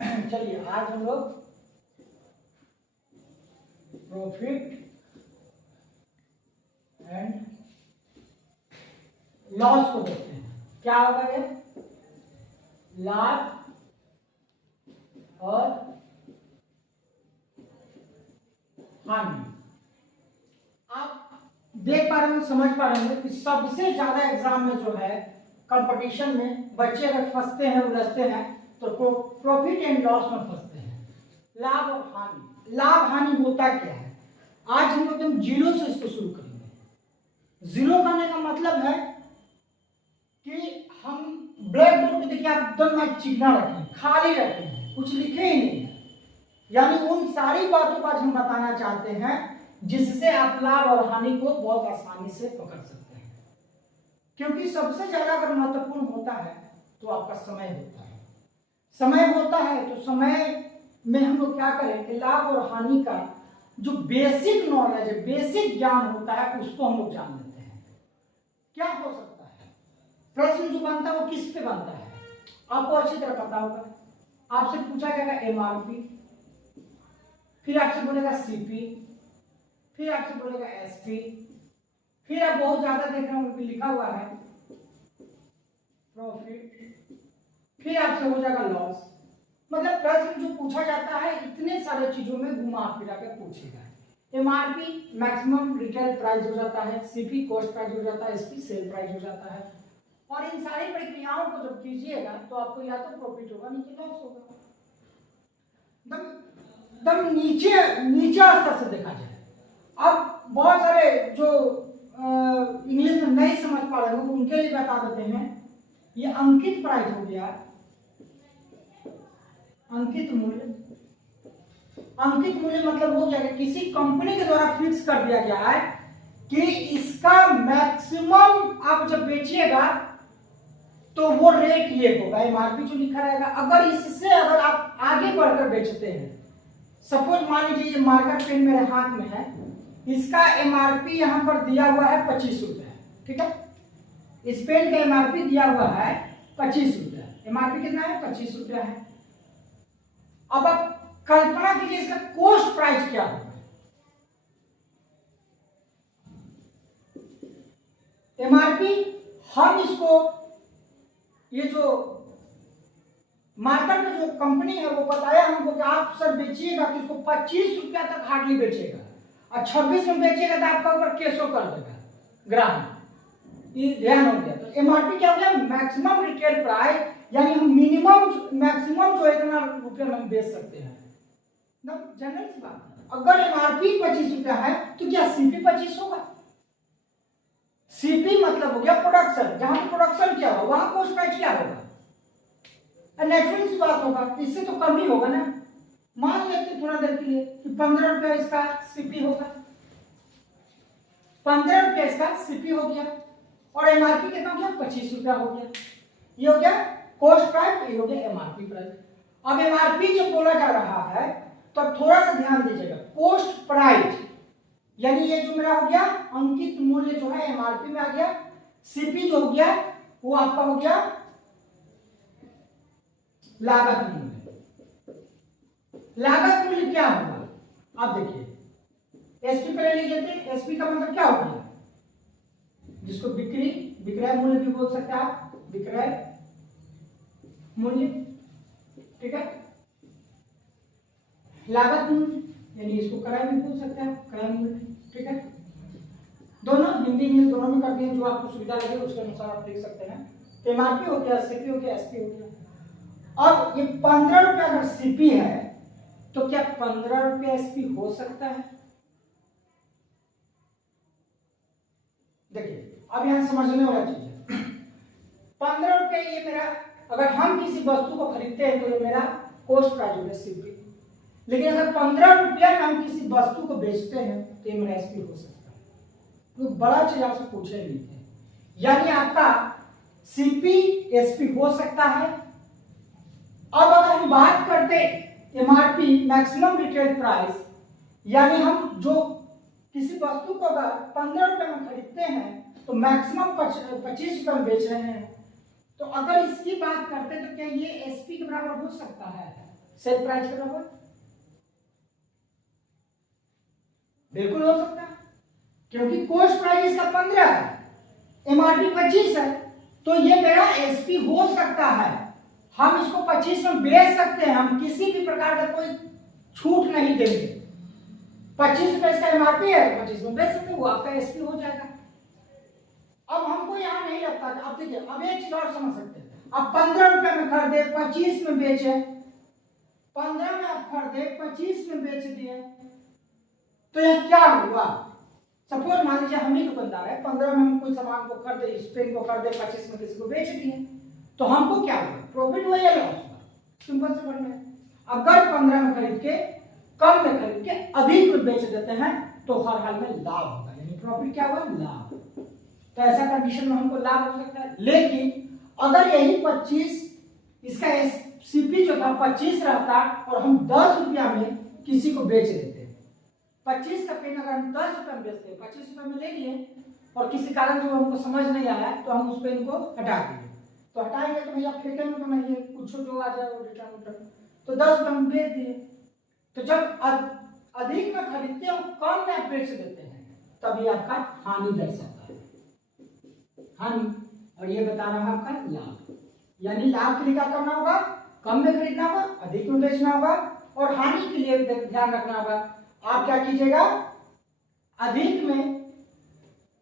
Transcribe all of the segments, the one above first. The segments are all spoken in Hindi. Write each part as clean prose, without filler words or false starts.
चलिए आज हम लोग प्रॉफिट एंड लॉस को देखते हैं। क्या होगा ये? लाभ और हानि। आप देख पा रहे हो, समझ पा रहे हो कि सबसे ज्यादा एग्जाम में जो है कंपटीशन में बच्चे अगर फंसते हैं, उलझते हैं तो प्रॉफिट एंड लॉस में फंसते हैं। लाभ और हानि। लाभ हानि होता क्या है? आज हम लोग एकदम जीरो से इसको शुरू करेंगे। जीरो करने का मतलब है कि हम ब्लैक बोर्ड पे देखिए आप एकदम चिकना रखें, खाली रखें, कुछ लिखे ही नहीं है। यानी उन सारी बातों को आज हम बताना चाहते हैं जिससे आप लाभ और हानि को बहुत आसानी से पकड़ सकते हैं। क्योंकि सबसे ज्यादा अगर महत्वपूर्ण होता है तो आपका समय होता है। समय होता है तो समय में हम लोग क्या करें कि लाभ और हानि का जो बेसिक नॉलेज है, बेसिक ज्ञान होता है, उसको हम लोग जान लेते हैं। क्या हो सकता है? प्रश्न जो बनता है वो किस पे बनता है आपको अच्छी तरह पता होगा। आपसे पूछा जाएगा एमआरपी, फिर आपसे बोलेगा सीपी, फिर आपसे बोलेगा एसपी, फिर आप बहुत ज्यादा देख रहे हो लिखा हुआ है प्रॉफिट, फिर आपसे हो जाएगा लॉस। मतलब प्रश्न जो पूछा जाता है इतने सारे चीजों में घुमा फिरा के पूछेगा। एमआरपी मैक्सिमम रिटेल प्राइस हो जाता है, सीपी कॉस्ट प्राइस हो जाता है, एसपी सेल प्राइस हो जाता है। और इन सारी प्रक्रियाओं को जब कीजिएगा तो आपको या तो प्रॉफिट होगा नहीं तो लॉस होगा। एकदम नीचे नीचे स्तर से देखा जाए। अब बहुत सारे जो इंग्लिश में नहीं समझ पा रहे हो उनके लिए बता देते हैं। ये अंकित प्राइस हो गया, अंकित मूल्य। अंकित मूल्य मतलब हो गया कि किसी कंपनी के द्वारा फिक्स कर दिया गया है कि इसका मैक्सिमम आप जब बेचिएगा तो वो रेट ये होगा, एमआरपी जो लिखा रहेगा। अगर इससे अगर आप आगे बढ़कर बेचते हैं, सपोज मान लीजिए ये मार्कर पेन मेरे हाथ में है, इसका एमआरपी यहां पर दिया हुआ है 25 रुपए, ठीक है। इस पेन का एमआरपी दिया हुआ है 25 रुपए। एमआरपी कितना है? 25 रुपया है। अब आप कल्पना कीजिए इसका कॉस्ट प्राइस क्या होगा। एमआरपी हम इसको ये जो मार्केट में जो कंपनी है वो बताया हमको कि आप सर बेचिएगा तो इसको 25 रुपया तक हार्डली बेचेगा, और 26 में बेचेगा तो आपका ऊपर केसो कर देगा ग्राहक। ये ध्यान हो गया। तो एमआरपी क्या हो गया? मैक्सिमम रिटेल प्राइस, यानी हम मिनिमम मैक्सिमम जो है इतना रुपये में हम बेच सकते हैं। जनरल सी बात है। अगर एमआरपी 25 रुपया है तो क्या सीपी 25 होगा? सीपी मतलब हो गया प्रोडक्शन, जहां प्रोडक्शन क्या होगा वहां कॉस्ट प्राइस क्या होगा? नेचुरल सी बात होगा, इससे तो कम ही होगा ना। मान लेते थोड़ा देर के लिए कि 15 रुपया इसका सीपी होगा, 15 रुपया इसका सीपी हो गया, और एमआरपी कितना हो गया? 25 रुपया हो गया। ये हो गया कॉस्ट प्राइस, ये हो गया एमआरपी प्राइस। अब एमआरपी जब बोला जा रहा है तो अब थोड़ा सा ध्यान दीजिएगा। कॉस्ट प्राइस यानी ये जो मेरा हो गया अंकित मूल्य जो है एमआरपी में आ गया, सीपी जो हो गया वो आपका हो गया लागत मूल्य। लागत मूल्य क्या होगा? आप देखिए एसपी पर ले लेते हैं। एसपी का मतलब क्या हो गया? जिसको बिक्री विक्रय मूल्य भी बोल सकते हैं आप, विक्रय मूल्य, ठीक है। लागत मूल्य यानी इसको क्रय भी बोल सकते हैं, क्रय मूल्य, ठीक है। दोनों हिंदी इंग्लिश दोनों में कर दिए, जो आपको सुविधा लगे उसके अनुसार आप लिख सकते हैं। एमआरपी हो गया, सीपी हो गया, एसपी हो गया। अब ये 15 रुपया अगर सीपी है तो क्या 15 रुपया एसपी हो सकता है? देखिए अब यहां समझने वाला चीज है। 15 रुपया ये मेरा, अगर हम किसी वस्तु को खरीदते हैं तो ये मेरा कॉस्ट प्राइस हो गया सीपी। लेकिन अगर 15 रुपया में हम किसी वस्तु को बेचते हैं तो ये मेरा एसपी हो सकता है। तो बड़ा चीज आपसे पूछे नहीं थे, यानी आपका सीपी एसपी हो सकता है। अब अगर हम बात करते एमआरपी मैक्सिमम रिटेल प्राइस, यानी हम जो किसी वस्तु को अगर 15 रुपए में खरीदते हैं तो मैक्सिमम 25 रुपए में बेच रहे हैं, तो अगर इसकी बात करते तो क्या ये एसपी के बराबर हो सकता है? सेल प्राइस का होगा? बिल्कुल हो सकता है, क्योंकि कोस्ट प्राइस इसका 15 है, एमआरपी 25 है, तो ये मेरा एसपी हो सकता है। हम इसको 25 में बेच सकते हैं, हम किसी भी प्रकार का कोई छूट नहीं देंगे। 25 रुपए इसका एमआरपी है, 25 में बेच सकते हैं, वो आपका एसपी हो जाएगा। अब हमको यहाँ नहीं लगता। अब देखिए, अब एक चीज और समझ सकते हैं। अब 15 रुपए में खरीदे, 25 में बेचे, 15 में आप खरीदे, 25 में बेच दिए, तो यह क्या हुआ? सपोज मान लीजिए हम ही दुकानदार है, 15 में हम कोई सामान को खरीदे, इस पेन को खरीदे, 25 में किसी को बेच दिए, तो हमको क्या हुआ? प्रॉफिट हुआ या लॉस हुआ? सिंपल से बढ़ना है। अगर 15 में खरीद के कम में खरीद के अधिक में बेच देते हैं तो हर हाल में लाभ होगा, यानी प्रॉफिट क्या हुआ? लाभ। तो ऐसा कंडीशन में हमको लाभ हो सकता है। लेकिन अगर यही 25 इसका सीपी जो था 25 रहता और हम 10 रुपया में किसी को बेच देते, 25 का पेन अगर हम 10 रुपए में बेचते हैं, 25 रुपए में ले लिए और किसी कारण से हमको समझ नहीं आया तो हम उस पेन को हटा दिए, तो हटाएंगे तो भैया फेंकेंगे तो नहीं, कुछ जो आ जाए वो रिटर्न, तो 10 रुपए में बेच दिए। तो जब अधिक में खरीदते हैं और कम में बेच देते हैं, तभी आपका हानि दर्शाता है, हानि। और ये बता रहा है आपका लाभ। यानी लाभ के लिए क्या करना होगा? कम में खरीदना होगा, अधिक में बेचना होगा। और हानि के लिए ध्यान रखना होगा, आप क्या कीजिएगा? अधिक में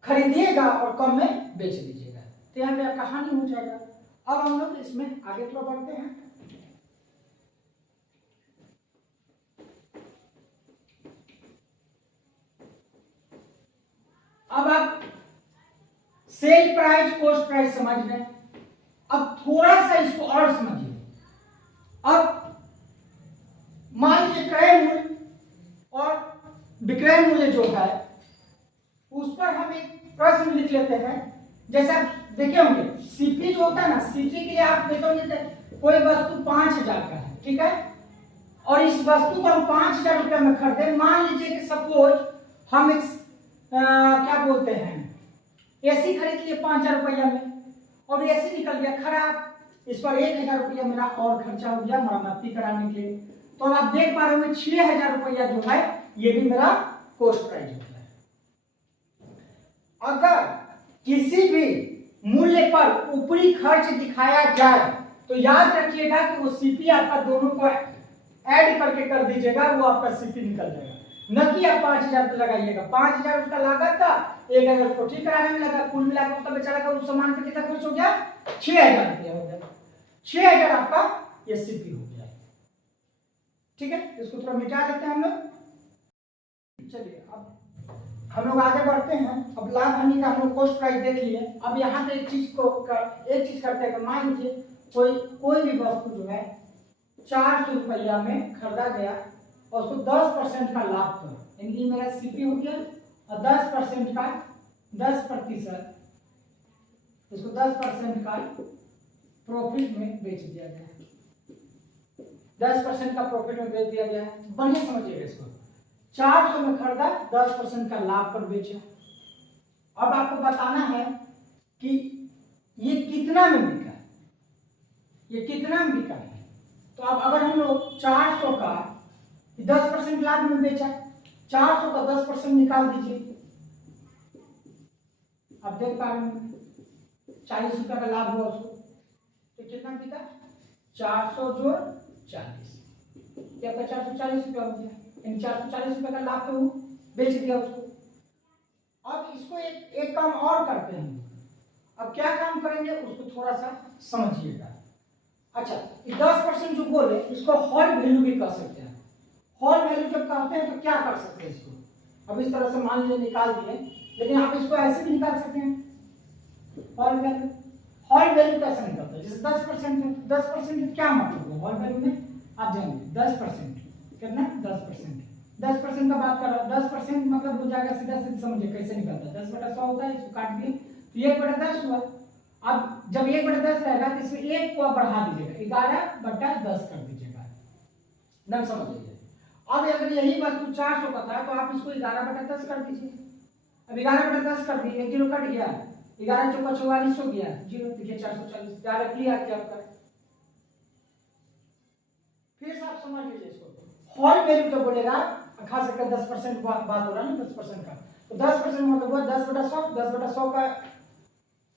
खरीदिएगा और कम में बेच दीजिएगा, तो यहाँ पे आपका हानि हो जाएगा। अब हम लोग इसमें आगे थोड़ा बढ़ते हैं। अब आप सेल प्राइस कॉस्ट प्राइस समझ गए, अब थोड़ा सा इसको और समझिए। अब मान लीजिए क्रय मूल्य और विक्रय मूल्य जो है उस पर हम एक प्रश्न लिख लेते हैं। जैसे आप देखे होंगे सीपी जो होता है ना, सीपी के लिए आप देखे होंगे कोई वस्तु 5000 का है, ठीक है, और इस वस्तु को हम 5000 रुपये में खरीदे। मान लीजिए कि सपोज हम एक क्या बोलते हैं एसी खरीद लिए 5000 रुपया में, और एसी निकल गया खराब, इस पर 1000 रुपया मेरा और खर्चा हो गया मरम्मती कराने के लिए। तो आप देख पा रहे होंगे 6000 रुपया जो है ये भी मेरा कॉस्ट प्राइस होता है। अगर किसी भी मूल्य पर ऊपरी खर्च दिखाया जाए तो याद रखिएगा कि वो सीपी आपका दोनों को ऐड करके कर दीजिएगा, वो आपका सीपी निकल जाएगा। न कि आप 5000 पे लगाइएगा, 5000 उसका लागत था, 1000 उसको ठीक कराने में लगा, कुल मिलाकर उसका बेचारा का उस सामान पे कितना खर्च हो गया? 6000 रुपया हो गया। 6000 आपका ये सीपी हो गया, ठीक है। इसको थोड़ा मिटा देते हैं हम लोग। चलिए अब हम लोग आगे बढ़ते हैं। अब लाभ हानि का हम लोग कॉस्ट प्राइस देख लिए। अब यहाँ पे एक चीज करते हैं। मान लीजिए कोई भी वस्तु जो है 400 रुपया में खरीदा गया और उसको 10% का लाभ था, यानी मेरा सीपी हो गया, और 10% का 10% इसको 10% का प्रॉफिट में बेच दिया गया, 10% का प्रॉफिट में बेच दिया गया है। बढ़िया समझिएगा इसको। 400 में खरीदा, 10% का लाभ पर बेचा। अब आपको बताना है कि ये कितना में बिका है, ये कितना में बिका है। तो अब अगर हम लोग 400 का 10% लाभ में बेचा, 400 का 10% निकाल दीजिए। अब देख पा रहे हैं 40 रुपया का लाभ हुआ उसको, तो कितना बिका? 400 जोड़ 40, क्या 440 रुपया हो गया, यानी 440 रुपये का लाभ पे बेच दिया उसको। अब इसको एक काम और करते हैं। अब क्या काम करेंगे उसको थोड़ा सा समझिएगा। अच्छा, 10% जो बोले इसको हॉल वैल्यू भी कह सकते हैं। हॉल वैल्यू जब कहते हैं तो क्या कर सकते हैं इसको? अब इस तरह से मान लीजिए निकाल दिए, लेकिन आप इसको ऐसे भी निकाल सकते हैं। हॉल वैल्यू कैसे निकलता है? जैसे 10% है, 10% क्या मतलब है हॉल वैल्यू में? आप जानेंगे 10% कितना? 10% का बात कर रहा हूँ। 10% मतलब हो जाएगा, सीधा सीधा समझिए कैसे निकलता है। 10/100 होता है, इसको काट दिए तो 1/10 हुआ। अब जब 1/10 रहेगा तो इसमें 1 को बढ़ा दीजिएगा, 11/10 कर दीजिएगा, न समझिए। अब अगर यही वस्तु 400 का था तो आप इसको 11/10 कर दीजिए। अब 11/10 कर दिए, 1 जीरो कट गया, 11 चौका 44 हो गया, जीरो, देखिए 440 क्लियर किया आपका। फिर से आप समझ लीजिए इसको। हॉल वैल्यू जब बोलेगा, खास करके 10% बात हो रहा है ना, 10% का, तो 10% मतलब वो 10/100, 10/100 का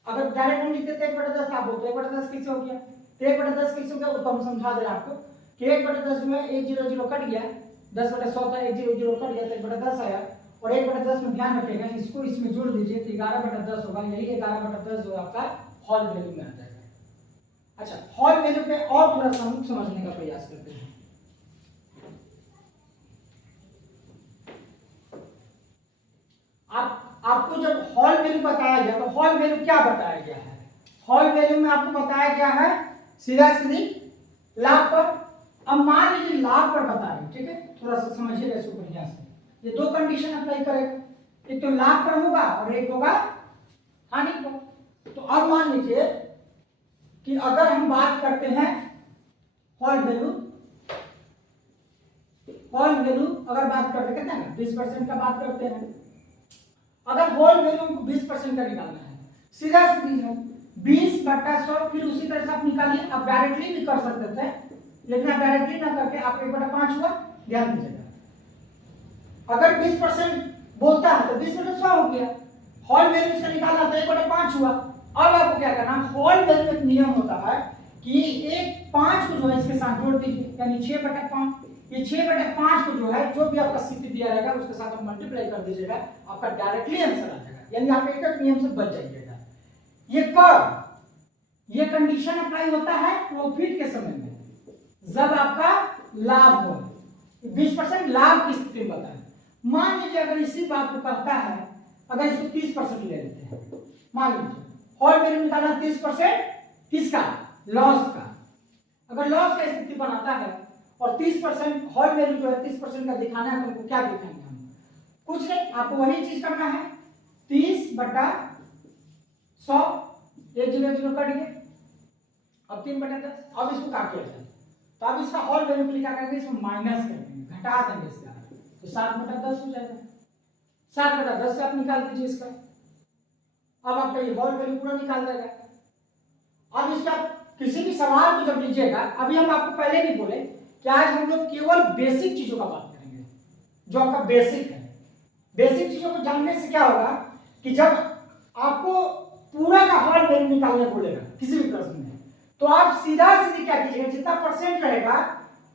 अगर डायरेक्ट हम लिखते थे 1/10, आप बोलते 1/10 कैसे हो गया, तो 1/10 कैसे हो गया उसको हम समझा दे रहे आपको कि 1/10 में 100 कट गया, 10/100 था, 100 कट गया तो 1/10 आया, और 1/10 में ध्यान रखिएगा इसको इसमें जोड़ दीजिए तो 11/10 होगा, यही 11/10 जो आपका हॉल वैल्यू में आ जाएगा। अच्छा, हॉल वैल्यू पे और थोड़ा सा हम समझने का प्रयास करते हैं। आपको जब हॉल वैल्यू बताया गया तो हॉल वैल्यू क्या बताया गया है? हॉल वैल्यू में आपको बताया गया है सीधा सीधी लाभ पर। अब मान लीजिए लाभ पर बता रहे, ठीक है, थोड़ा सा समझिएगा इसको बढ़िया से। ये दो कंडीशन अप्लाई करेगा, एक तो लाभ पर होगा और एक होगा हानि पर। तो अब मान लीजिए कि अगर हम बात करते हैं हॉल वैल्यू अगर बात करते कितना है 20% का बात करते हैं। अगर हॉल वैल्यू को 20% का निकालना है, सीधा सीधी है 20/100, फिर उसी तरह से आप निकालिए। आप डायरेक्टली भी कर सकते थे, लेकिन आप डायरेक्टली ना करके आप 1/5 हुआ, ध्यान दीजिएगा। अगर 20% बोलता है तो 20/100 हो गया, हॉल वैल्यू से निकालना तो 1/5 हुआ। अब आपको क्या करना, हॉल वैल्यू में एक नियम होता है कि एक 5 को जो है इसके साथ जोड़ दीजिए, यानी 6/5। ये 6/5 को जो है जो भी आपका सीपी दिया रहेगा उसके साथ आप मल्टीप्लाई कर दीजिएगा, आपका डायरेक्टली आंसर आ जाएगा, यानी आप एक नियम से बच जाइएगा। ये कब ये कंडीशन अप्लाई होता है? प्रॉफिट के समय में, जब आपका लाभ हो। 20% लाभ की स्थिति में बताएं। मान लीजिए अगर इसी बात को कहता है, अगर इसको 30% ले लेते हैं, मान लीजिए हॉल वैल्यू निकालना 30%, किसका? लॉस का। अगर लॉस का स्थिति बनाता है और 30% हॉल वैल्यू जो है 30% का दिखाना है, तो हमको क्या दिखाएंगे? हम कुछ नहीं, आपको वही चीज करना है, 30/100, 100 कट गया, अब 3/10। अब इसको क्या किया जाए, तो अब इसका हॉल वैल्यू के लिए क्या करेंगे, इसको माइनस कर देंगे, घटा देंगे इसका, तो 7/10 हो जाएगा। 7/10 से आप निकाल दीजिए इसका, अब आपका ये हॉल वैल्यू पूरा निकाल देगा। अब इसका किसी भी सवाल को जब लीजिएगा, अभी हम आपको पहले भी बोले कि आज हम लोग केवल बेसिक चीजों का बात करेंगे, जो आपका बेसिक है। बेसिक चीजों को जानने से क्या होगा कि जब आपको पूरा का हॉल वैल्यू निकालने बोलेगा किसी भी प्रश्न में, तो आप सीधा सीधी क्या कीजिएगा, जितना परसेंट रहेगा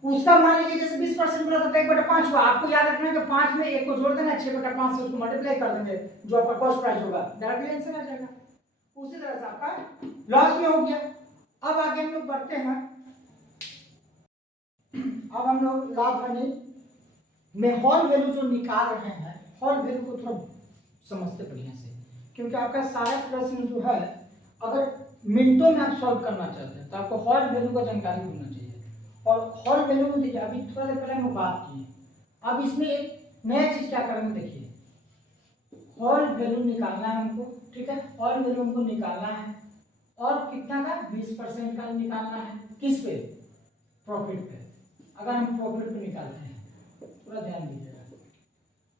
उसका, मान लीजिए जैसे 20% बोला तो 1/5 हुआ, आपको याद रखना है कि 5 में 1 को जोड़ देना, 6/5 से उसको मल्टीप्लाई कर देंगे, जो आपका कॉस्ट प्राइस होगा डायरेक्टली आंसर आ जाएगा। उसी तरह से आपका लॉस में हो गया। अब आगे हम लोग बढ़ते हैं, अब हम लोग लाभ हानि में हॉल वैल्यू जो निकाल रहे हैं, हॉल वैल्यू को थोड़ा समझते बढ़िया से, क्योंकि आपका सारा प्रश्न जो है अगर मिनटों में आप सॉल्व करना चाहते हैं तो आपको हॉल वैल्यू का जानकारी होना चाहिए। और हॉल वैल्यू में देखिए, अभी थोड़ा देर पहले हम बात की, अब इसमें एक नया चीज क्या करेंगे, देखिए हॉल वैल्यू निकालना है हमको, ठीक है, हॉल वैल्यू हमको निकालना है, और कितना का 20% का निकालना है, किस पे? प्रॉफिट पे। अगर हम प्रॉफिट पे निकालते हैं, थोड़ा ध्यान दीजिएगा।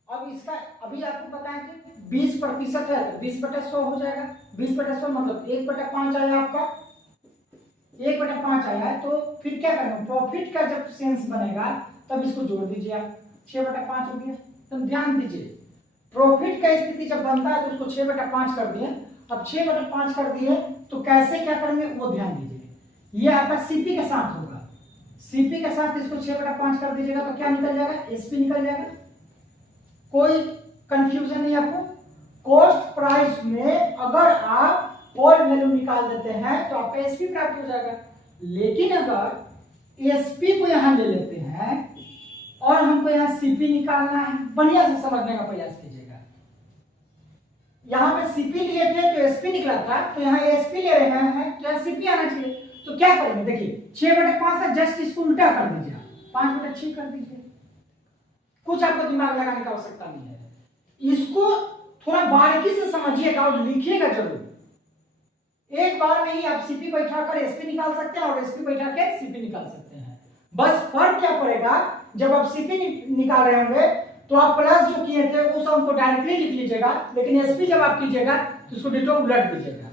अब इसका अभी आपको पता है कि 20% है तो 20/100 हो जाएगा। 20/100 मतलब 1/5 आया आपका, 1/5 आया है, तो फिर क्या करना, प्रॉफिट का जब सेंस बनेगा तब इसको जोड़ दीजिए आप, 6/5 हो गया। तो ध्यान दीजिए, प्रॉफिट का स्थिति जब बनता है तो उसको 6/5 कर दिए। अब 6/5 कर दिए तो कैसे क्या करेंगे वो ध्यान दीजिए। ये आपका सीपी के साथ होगा, सीपी के साथ इसको 6/5 कर दीजिएगा तो क्या निकल जाएगा, एसपी निकल जाएगा। कोई कंफ्यूजन नहीं आपको। कॉस्ट प्राइस में अगर आप हॉल वैल्यू निकाल देते हैं तो आपका एसपी प्राप्त हो जाएगा। लेकिन अगर एसपी को यहां ले लेते हैं और हमको यहां सीपी निकालना है, बढ़िया से समझने का प्रयास कीजिएगा। यहां पे सीपी लिए थे तो एसपी निकला था, तो यहां एसपी ले रहे हैं तो यहां सीपी आना चाहिए। तो क्या करेंगे, देखिए 6/5 से जस्ट इसको उल्टा कर दीजिए, 5/6 कर दीजिए। कुछ आपको दिमाग लगाने की आवश्यकता नहीं है, इसको थोड़ा बारीकी से समझिएगा और लिखिएगा जरूर। एक बार में ही आप सीपी बैठा कर एसपी निकाल सकते हैं और एसपी बैठा के सीपी निकाल सकते हैं। बस फर्क क्या पड़ेगा, जब आप सीपी निकाल रहे होंगे तो आप प्लस जो किए थे उस अंक को डायरेक्टली लिख लीजिएगा, लेकिन एसपी जब आप कीजिएगा तो उसको डिटो उलट दीजिएगा।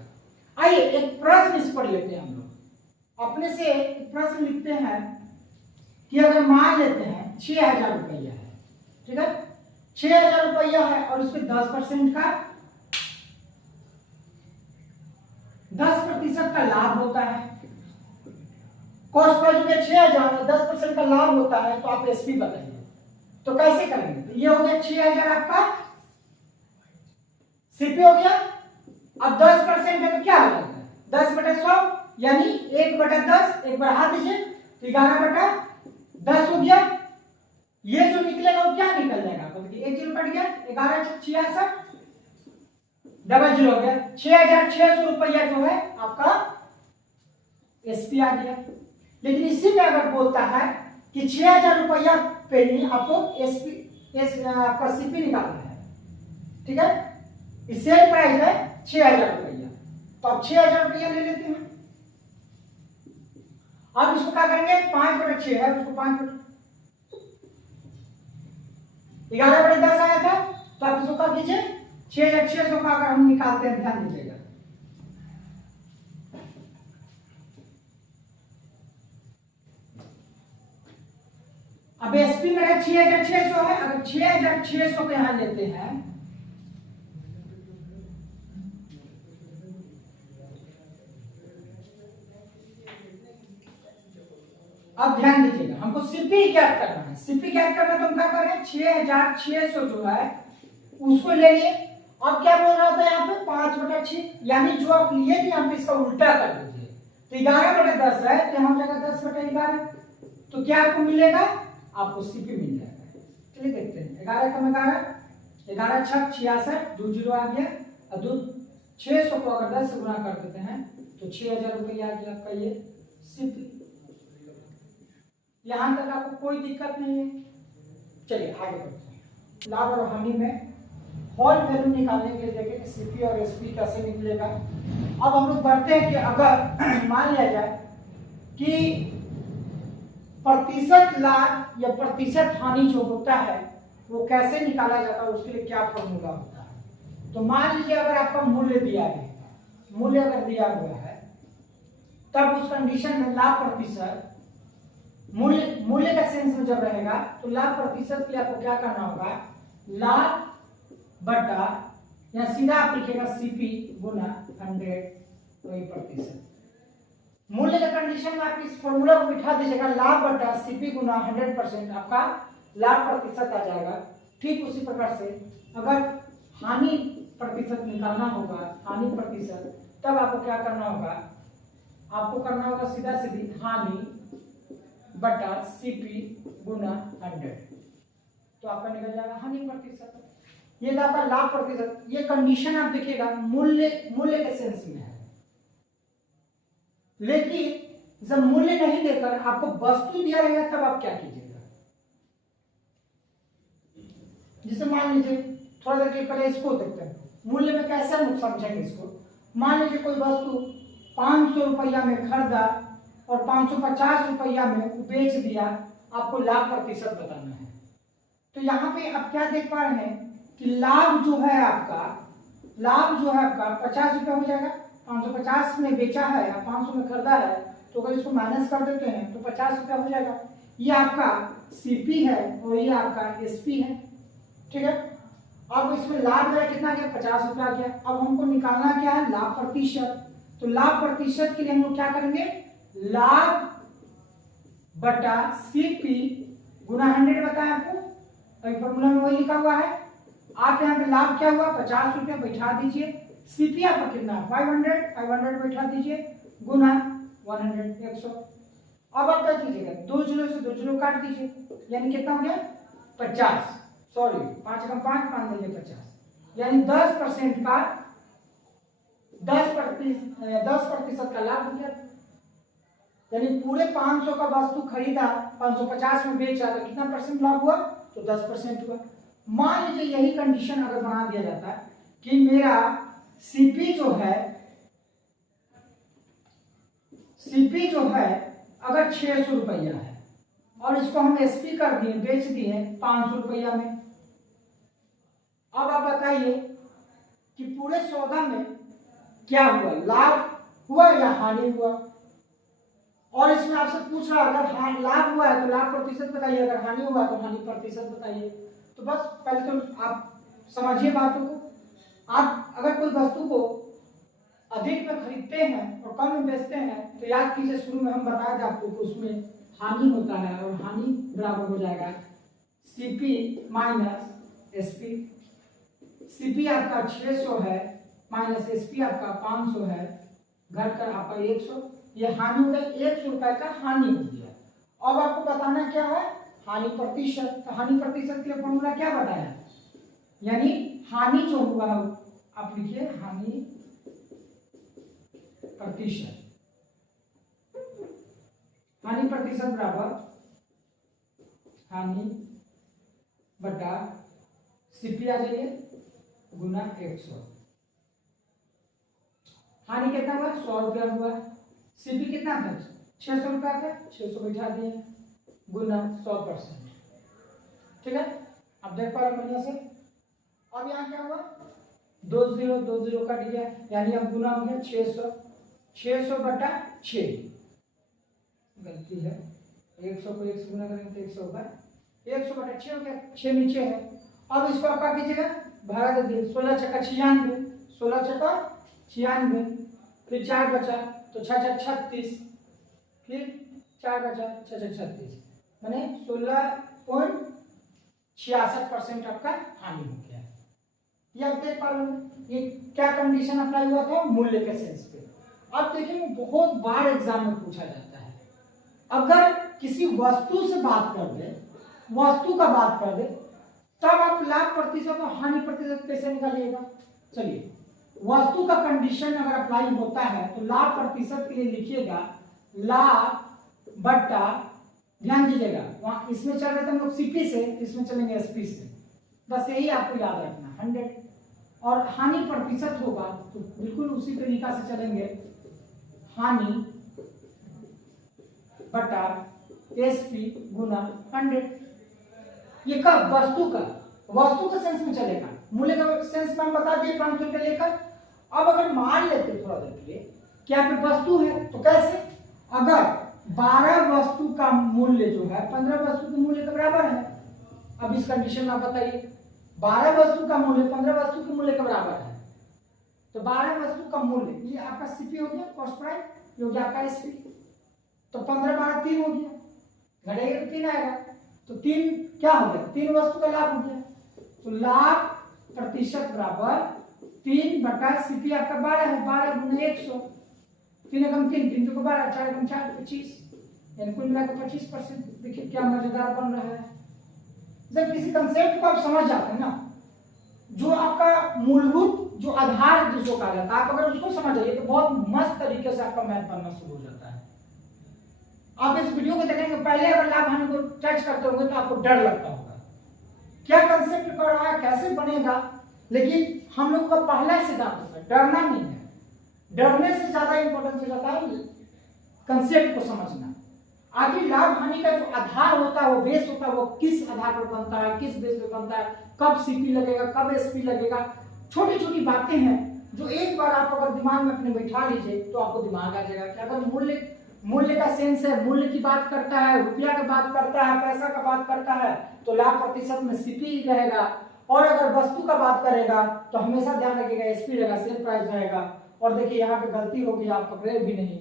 आइए एक प्रश्न इस पर लेते हैं हम लोग, अपने से एक प्रश्न लिखते हैं कि अगर मान लेते हैं 6,000 रुपया है, ठीक है, 6,000 रुपया है और उसमें 10% का 10% का लाभ होता है। कॉस्ट प्राइस में 6,000 और 10% का लाभ होता है, तो आप एसपी बताइए तो कैसे करेंगे। तो ये हो गया 6,000 आपका सीपी हो गया। अब 10% है तो क्या हो जाएगा 10/100 यानी 1/10, एक बढ़ा दीजिए तो 11/10 हो गया। ये जो निकलेगा वो क्या निकल जाएगा आपको, देखिए एक जीरो कट गया, 11×66 डबल जीरो हो गया। 6,600 रुपया जो है आपका एसपी आ गया। लेकिन इसी में अगर बोलता है कि 6,000 रुपया पे ही आपको आपका सीपी निकालना है, ठीक है, सेल प्राइस है 6,000 रुपया, तो अब 6,000 रुपया ले लेते हैं। अब इसको क्या करेंगे 5/6 है, उसको 11/10 आया था, तो आप इसको क्या कीजिए 6,600 का अगर हम निकालते हैं, ध्यान दीजिएगा अब एसपी मेरा 6,600 है। अगर 6,600 के यहां लेते हैं अब ध्यान दीजिएगा, हमको सीपी ज्ञात करना है। सीपी ज्ञात करना तो हम क्या कर रहे हैं 6,600 जो है उसको ले लिए। अब क्या बोल रहा था यहाँ पे 5/6, यानी जो आप लिए थे यहाँ पे इसका उल्टा कर दीजिए, तो 11/10 है, तो यहाँ जगह 10/11, तो क्या आपको मिलेगा, आपको सीपी मिल जाएगा। चलिए देखते हैं 11 कम 11 2 जीरो आ गया, और 600 को अगर 10 से गुना कर देते हैं तो 6,000 रुपया आ गया आपका ये सीपी। यहां तक आपको कोई दिक्कत नहीं है। चलिए आगे बढ़ते हैं। लाभ और हानि में होल वैल्यू निकालने के लिए देखें कि सीपी और एसपी कैसे निकलेगा। अब हम लोग बढ़ते हैं कि अगर मान लिया जाए कि प्रतिशत लाभ या प्रतिशत हानि जो होता है वो कैसे निकाला जाता है, उसके लिए क्या फॉर्मूला होता है। तो मान लीजिए अगर आपका मूल्य दिया गया, मूल्य अगर दिया हुआ है, तब उस कंडीशन में लाभ प्रतिशत मूल्य का सेंस में जब रहेगा तो लाभ प्रतिशत के लिए आपको क्या करना होगा, लाभ बटा या सीधा आप लिखेगा सीपी गुना 100 वही प्रतिशत। मूल्य के कंडीशन में आप इस फॉर्मूला को बिठा दीजिएगा, लाभ बटा सीपी गुना 100%, आपका लाभ प्रतिशत आ जाएगा। ठीक उसी प्रकार से अगर हानि प्रतिशत निकालना होगा, हानि प्रतिशत, तब आपको क्या करना होगा, आपको करना होगा सीधा सीधी हानि बटा सीपी गुना 100, तो आपका निकल जाएगा हानि प्रतिशत। ये था आपका लाभ प्रतिशत। ये कंडीशन आप देखिएगा मूल्य के सेंस में है। लेकिन जब मूल्य नहीं देकर आपको वस्तु दिया रहेगा तब आप क्या कीजिएगा, जिसे मान लीजिए थोड़ा देर पहले इसको देखते हैं मूल्य में कैसे हम समझेंगे इसको। मान लीजिए कोई वस्तु 500 रुपया में खरीदा और 550 रुपया में बेच दिया, आपको लाभ प्रतिशत बताना है। तो यहाँ पे आप क्या देख पा रहे हैं कि लाभ जो है आपका 50 रुपया हो जाएगा। 550 में बेचा है या 500 में खरीदा है, तो अगर इसको माइनस कर देते हैं तो 50 रुपया हो जाएगा। ये आपका सीपी है और ये आपका एसपी है, ठीक है। अब इसमें लाभ जो कितना गया 50 रुपया गया। अब हमको निकालना क्या है, लाभ प्रतिशत। तो लाभ प्रतिशत के लिए हम लोग क्या करेंगे, लाभ बटा सीपी गुना 100 बताया आपको, अभी फॉर्मूला में वही लिखा हुआ है। आप यहाँ पे लाभ क्या हुआ 50 रुपया बैठा दीजिए, सीपी आपका कितना 500 बैठा दीजिए गुना 100 100। अब आप क्या कीजिएगा 2 जीरो से 2 जीरो काट दीजिए, यानी कितना हो गया 50, सॉरी 5 कम 5 5 देंगे 50, यानी 10% का 10% का लाभ हो गया। यानी पूरे 500 का वस्तु खरीदा 550 में बेचा तो कितना परसेंट लाभ हुआ, तो 10% हुआ। मान लीजिए यही कंडीशन अगर बना दिया जाता है कि मेरा सीपी जो है अगर 600 रुपया है और इसको हम एसपी कर दिए, बेच दिए 500 रुपया में। अब आप बताइए कि पूरे सौदा में क्या हुआ, लाभ हुआ या हानि हुआ। और इसमें आपसे पूछ रहा है अगर लाभ हुआ है तो लाभ प्रतिशत बताइए, अगर हानि हुआ है तो हानि प्रतिशत बताइए। तो बस पहले तो आप समझिए बातों को। आप अगर कोई वस्तु को अधिक में खरीदते हैं और कम में बेचते हैं तो याद कीजिए शुरू में हम बताया था आपको कि उसमें हानि होता है और हानि बराबर हो जाएगा सीपी माइनस एसपी। सीपी आपका 600 है माइनस एसपी आपका 500 है, घटकर आपका 100, ये हानि हो गया 100 रुपए का हानि हो गया। अब आपको बताना क्या है हानि प्रतिशत। तो हानि प्रतिशत के लिए फॉर्मूला क्या बताया, यानी हानि जो हुआ है आप लिखिए हानि प्रतिशत। हानि प्रतिशत बराबर हानि बटा सीपी आ जाइए गुना 100। हानि कितना हुआ 100 रुपया हुआ, सीपी कितना था 600 रुपया था, 600 बैठा दिए गुना 100%। ठीक है, अब देख पा रहे बढ़िया से। अब यहाँ क्या हुआ 2 0 कट गया, यानी अब गुना हो गया 600 बटा 6, गलती है 100 को 1 से गुना करेंगे तो 100 होगा, 100 बटा 6 हो गया, 6 नीचे है। अब इसको आप क्या कीजिएगा भागा दे दिए, 16 छक्का 96, 16 छक्का 96, फिर 4 बचा तो 6 6 36, फिर 4 बचा 6 6 36, माने 16.66% आपका हानि हो गया। ये आप देख पा रहे हो ये क्या कंडीशन अप्लाई हुआ था मूल्य के सेंस पे। अब देखिए बहुत बार एग्जाम में पूछा जाता है, अगर किसी वस्तु से बात कर दे, वस्तु का बात कर दे, तब आप लाभ प्रतिशत और हानि प्रतिशत कैसे निकालिएगा। चलिए वस्तु का कंडीशन अगर अप्लाई होता है तो लाभ प्रतिशत के लिए लिखिएगा लाभ बट्टा, ध्यान दीजिएगा वहां इसमें चल रहे थे हम लोग सीपी से, इसमें चलेंगे एसपी से, बस यही आपको याद रखना 100। और हानि प्रतिशत होगा तो बिल्कुल उसी तरीका से चलेंगे हानि बटा एसपी गुना 100। ये कब वस्तु का सेंस में चलेगा, मूल्य का सेंस में हम बता दिए 500 रुपये लेकर। अब अगर मान लेते थोड़ा देर के लिए कि यहाँ पे वस्तु है तो कैसे, अगर 12 वस्तु का मूल्य जो है 15 वस्तु के मूल्य के बराबर है। अब इस कंडीशन में आप बताइए 12 वस्तु का मूल्य 15 वस्तु के मूल्य के बराबर है, तो 12 वस्तु का मूल्य ये आपका सीपी हो गया, कॉस्ट प्राइस, ये हो गया आपका एसपी। तो 15 12 3 हो गया, घटेगा तो 3 आएगा, तो 3 क्या हो गया 3 वस्तु का लाभ हो गया। तो लाभ प्रतिशत बराबर 3 बटा सीपी आपका 12 है, 12 गुना 100, 3 एकम 3, 3 को 12, 4 एकम 4 25, यानी कुल मिलाकर 25%। देखिए क्या मजेदार बन रहा है। जब किसी कंसेप्ट को आप समझ जाते हैं ना, जो आपका मूलभूत जो आधार जिसको कहा जाता है, आप अगर उसको समझ जाइए तो बहुत मस्त तरीके से आपका मैथ बनना शुरू हो जाता है। आप इस वीडियो को देखेंगे पहले अगर लाभ हानि को टच करते होंगे तो आपको डर लगता होगा क्या कंसेप्ट कर रहा है कैसे बनेगा, लेकिन हम लोग का पहला सिद्धांत होता है डरना नहीं है। डरने से ज्यादा इंपॉर्टेंस हो जाता है कंसेप्ट को समझना। आगे लाभ हानि का जो आधार होता है वो बेस होता है, वो किस आधार पर बनता है, किस बेस पे बनता है, कब सीपी लगेगा, कब एसपी लगेगा, छोटी छोटी बातें हैं जो एक बार आप अगर दिमाग में अपने बैठा लीजिए तो आपको दिमाग आ जाएगा कि अगर मूल्य का सेंस है, मूल्य की बात करता है, रुपया की बात करता है, पैसा का बात करता है तो लाभ प्रतिशत में सीपी रहेगा, और अगर वस्तु का बात करेगा तो हमेशा ध्यान रखिएगा एसपी रहेगा, सेल प्राइस रहेगा। और देखिए यहाँ पे गलती होगी, आप पकड़े भी नहीं,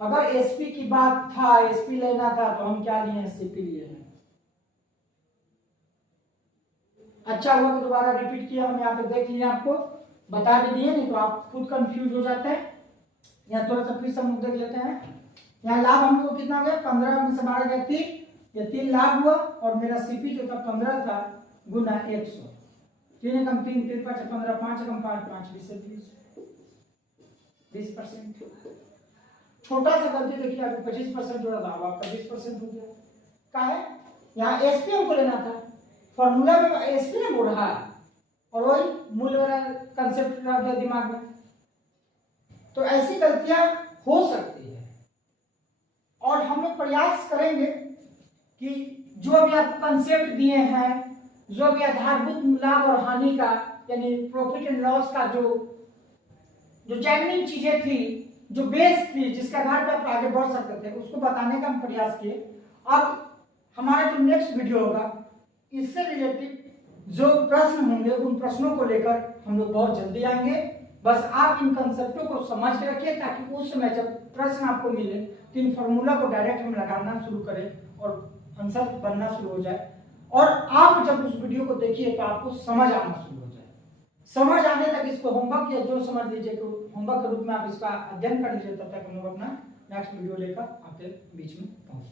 अगर एसपी की बात था, एसपी लेना था तो हम क्या लिए हैं सीपी लिए हैं। अच्छा हुआ कि दोबारा रिपीट किया, हम यहाँ पे देख लिए, आपको बता भी दिए, नहीं तो आप खुद कंफ्यूज हो जाते हैं। यहाँ थोड़ा सा फिर से हम देख लेते हैं। यहाँ लाभ हम लोग कितना हो गया 15 में से 12 गया 3, ये 3 लाभ हुआ, और मेरा सीपी जो था 15 था गुना 100, 3 एकम 3, 3 5 15, 5 एकम 5 5 20%। छोटा सा गलती देखिए, अभी 25% जोड़ा था, अब आपका 20% हो गया। क्या है यहाँ एसपी हमको लेना था, फॉर्मूला में एसपी ने बोल रहा है और वही मूल्य वाला कंसेप्ट रह गया दिमाग में। तो ऐसी गलतियां हो सकती है और हम लोग प्रयास करेंगे कि जो भी आप कंसेप्ट दिए हैं, जो भी आधारभूत लाभ और हानि का यानी प्रॉफिट एंड लॉस का जो जेन्युइन चीजें थी जो बेस थी जिसके आधार पर आप आगे बढ़ सकते थे उसको बताने का हम प्रयास किए। अब हमारा जो नेक्स्ट वीडियो होगा इससे रिलेटेड जो प्रश्न होंगे उन प्रश्नों को लेकर हम लोग बहुत जल्दी आएंगे। बस आप इन कंसेप्टों को समझ के रखिए ताकि उस समय जब प्रश्न आपको मिले तो इन फॉर्मूला को डायरेक्ट हम लगाना शुरू करें और आंसर बनना शुरू हो जाए। और आप जब उस वीडियो को देखिए तो आपको समझ आना शुरू हो जाए। समझ आने तक इसको होमवर्क या जो समझ लीजिए तो होमवर्क के रूप में आप इसका अध्ययन कर लीजिए। तब तक हम लोग अपना नेक्स्ट वीडियो लेकर आपके बीच में पहुंच